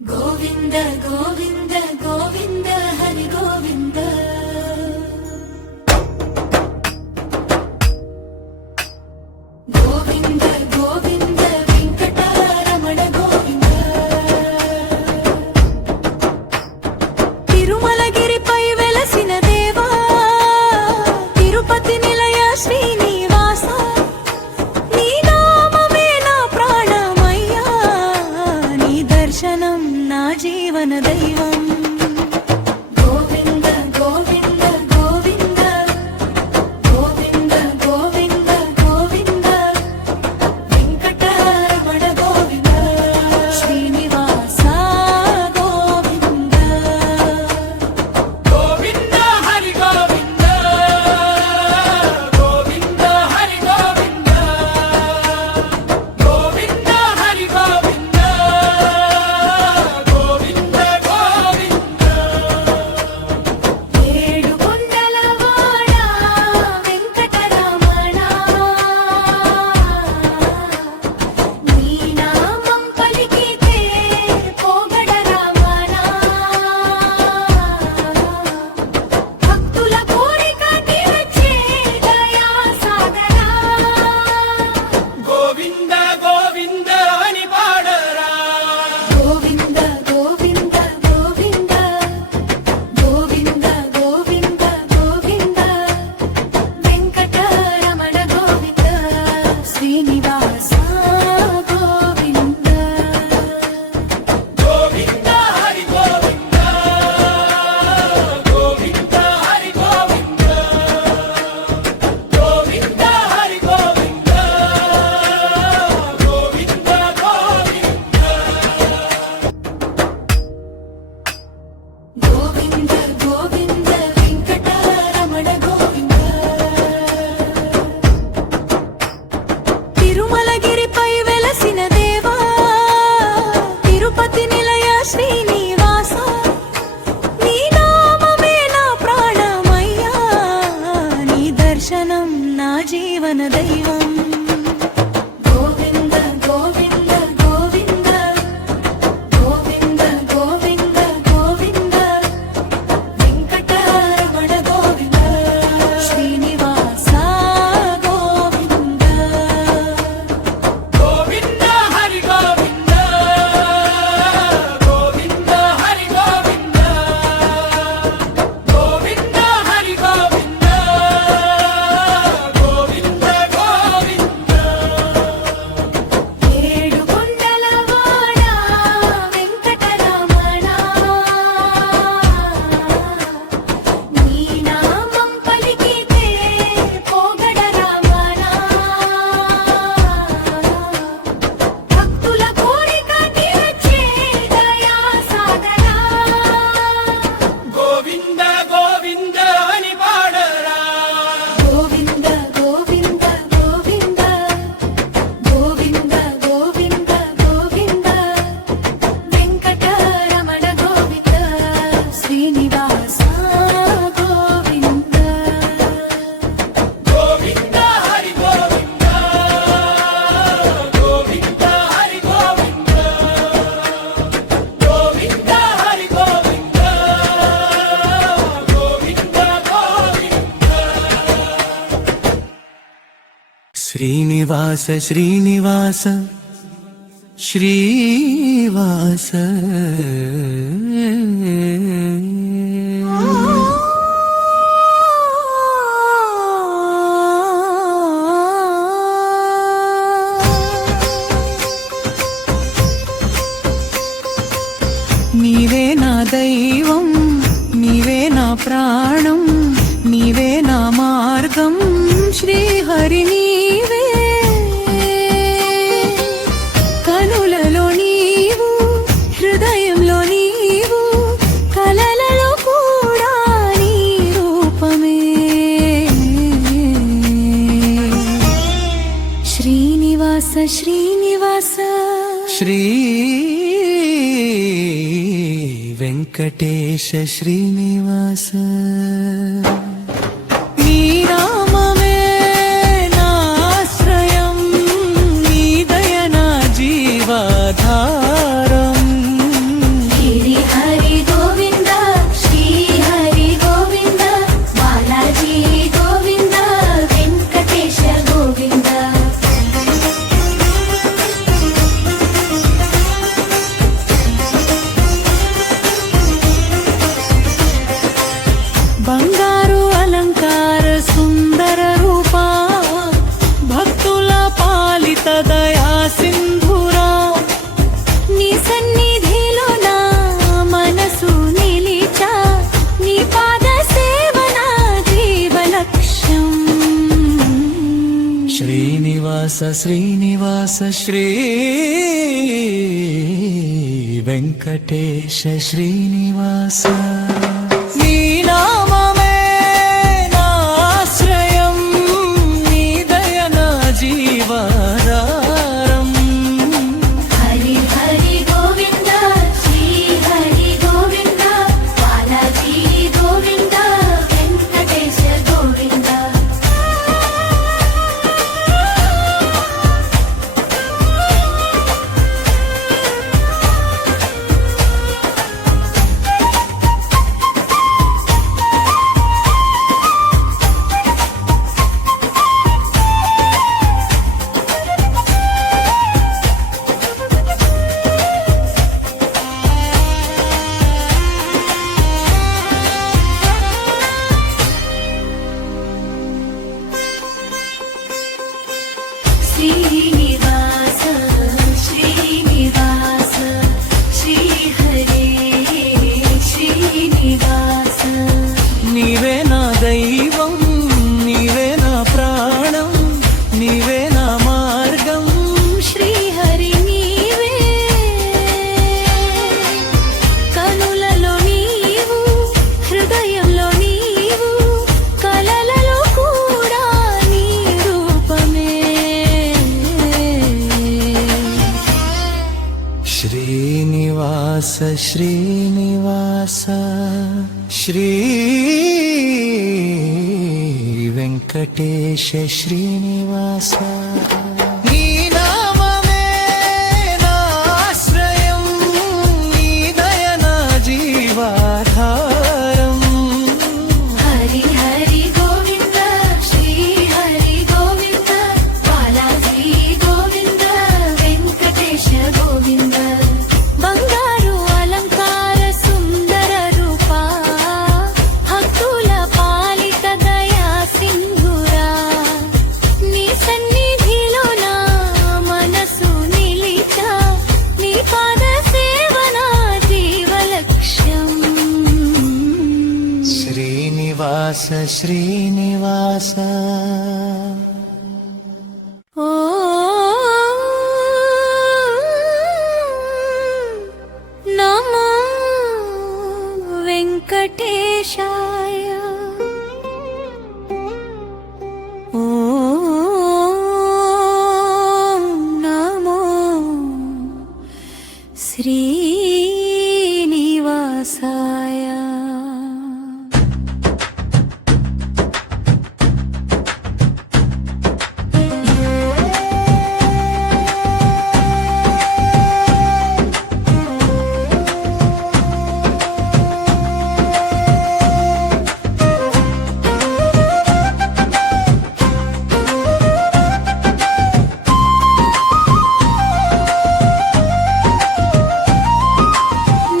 గోవింద గోవింద గోవింద హరి గోవింద గోవింద గోవింద వెంకటరమణ గోవింద తిరుమలగిరిపై వెలసిన దేవా తిరుపతి నిలయ శ్రీనివాస నీ నామమే నా ప్రాణమయ్యా నీ దర్శనం నా జీవన దైవం గోవింద గోవింద గోవింద గోవింద గోవింద గోవింద వెంకటరమణ గోవింద శ్రీనివాస గోవింద గోవింద హరి గోవింద గోవింద హరి గోవింద గోవింద హరి గోవింద గోవింద గోవింద ఏడు కొండలవాడ వెంకటరమణ నీ నామం పలికితే పోగడ రమణ భక్తుల కోరిక తీర్చే దయా సాగరా గోవింద గోవింద అని పాడరా గోవింద గోవింద గోవింద గోవింద గోవింద గోవింద వెంకటరమణ గోవింద శ్రీనివాస గోవింద గోవింద హరి గోవింద గోవింద హరి గోవింద గోవింద హరి గోవింద గోవింద గోవింద గోవింద వెంకటరమణ గోవింద తిరుమలగిరిపై వెలసిన దేవా తిరుపతి నిలయ శ్రీనివాస నీ నామమే నా ప్రాణమయ్యా నీ దర్శనం నా జీవన దైవం గోవింద గోవింద గోవింద గోవింద గోవింద గోవింద వెంకటరమణ గోవింద శ్రీనివాస గోవింద గోవింద హరి గోవింద గోవింద హరి గోవింద గోవింద హరి గోవింద గోవింద గోవింద ఏడు కొండలవాడ వెంకటరమణ నీ నామం పలికితే పోగడ రమణ భక్తుల కోరిక తీర్చే దయా సాగరా గోవింద గోవింద అని పాడరా గోవింద గోవింద గోవింద గోవింద గోవింద గోవింద వెంకటరమణ గోవింద శ్రీనివాస గోవింద గోవింద హరి గోవింద గోవింద హరి గోవింద గోవింద హరి గోవింద గోవింద గోవింద శ్రీనివాస శ్రీనివాస శ్రీవాస నీవే నా దైవం నీవే నా ప్రాణం నీవే నా మార్గం శ్రీహరి నీవే కనులలో నీవు హృదయంలో నీవు కలలలో కూడా నీ రూపమే శ్రీనివాస శ్రీనివాస శ్రీ వెంకటేశ శ్రీనివాస నీ నామమే నా ఆశ్రయం నీ దయ నా జీవాధారం శ్రీనివాస శ్రీ వెంకటేశ శ్రీనివాస నీ నామమే నాశ్రయం నీ దయ నా జీవాధారం హరి హరి గోవింద శ్రీ హరి గోవింద బాలాజీ గోవింద వెంకటేశ గోవింద శ్రీనివాస శ్రీనివాస శ్రీ హరే శ్రీనివాస నీవే నా దైవం నీవే నా ప్రాణం నీవే నా మార్గం శ్రీహరి నీవే కనులలో నీవు హృదయంలో నీవు కలలలో కూడా నీ రూపమే శ్రీనివాస శ్రీనివాస శ్రీ వెంకటేశ శ్రీనివాస నీ నామమే నాశ్రయం నీ దయ నా జీవాధారం హరి హరి గోవింద శ్రీ హరి గోవింద బాలాజీ గోవింద వెంకటేశ గోవింద బంగారు అలంకార సుందర రూప భక్తుల పాలిత దయా సింధురా నీ సన్నిధిలో నా మనసు నిలిచా నీ పాద సేవనా జీవలక్ష్యం శ్రీనివాస శ్రీనివాస ఓ నమో వెంకటేశాయ ఓ నమో శ్రీనివాసాయ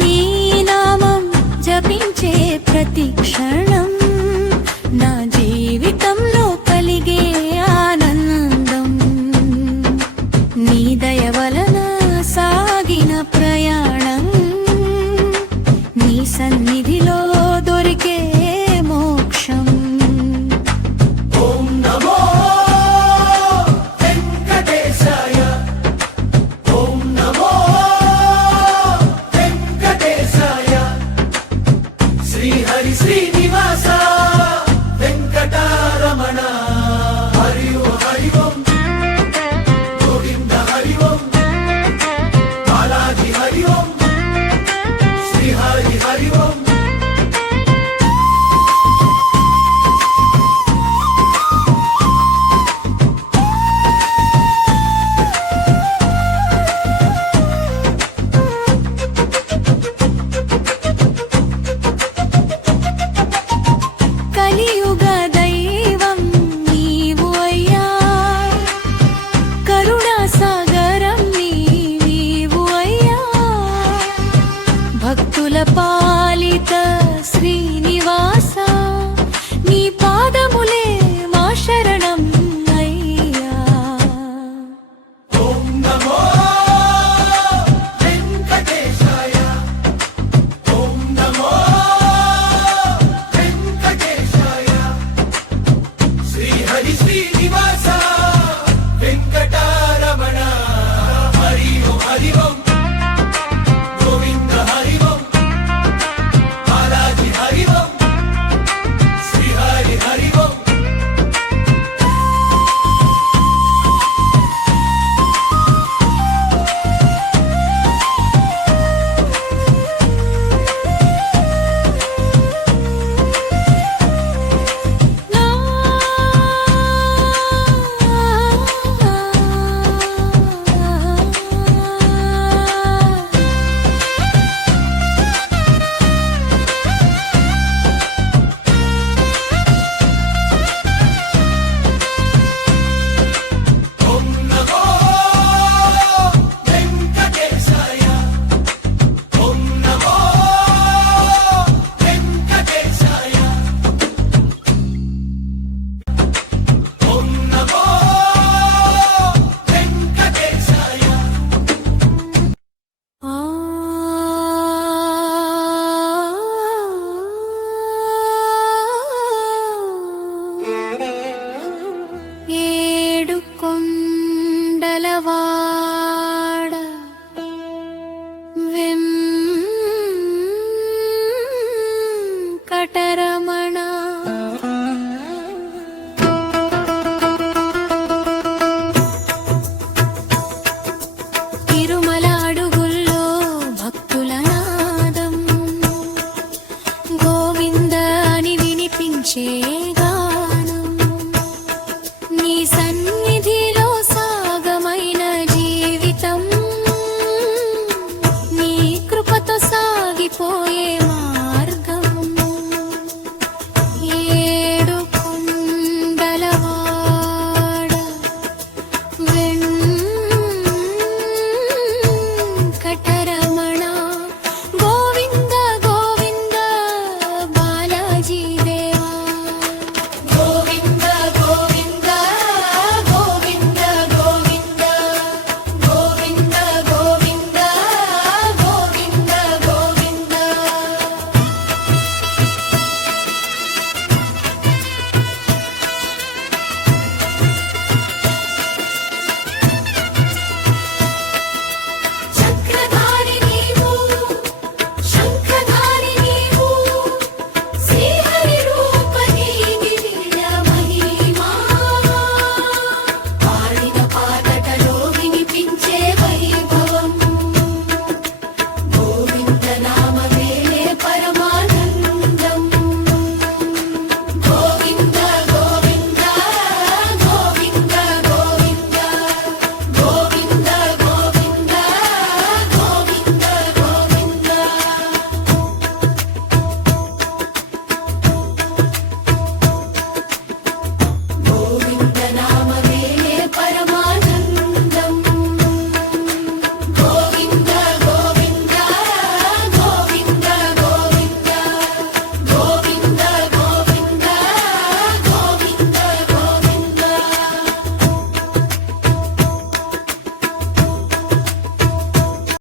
నీ నామం జపించే ప్రతి క్షణం నా జీవితంలో కలిగే ఆనందం నీ దయ వలన సాగిన ప్రయాణం నీ సన్నిధిలో దొరికే మోక్షం ఓం నమో వెంకటేశాయ ఓం నమో వెంకటేశాయ శ్రీ హరి శ్రీనివాస వెంకటరమణ హరి ఓం గోవింద హరి ఓం బాలాజీ హరి ఓం శ్రీ హరి హరి ఓం కలియుగ దైవం నీవు అయ్యా కరుణా సాగరం నీవు అయ్యా భక్తుల పా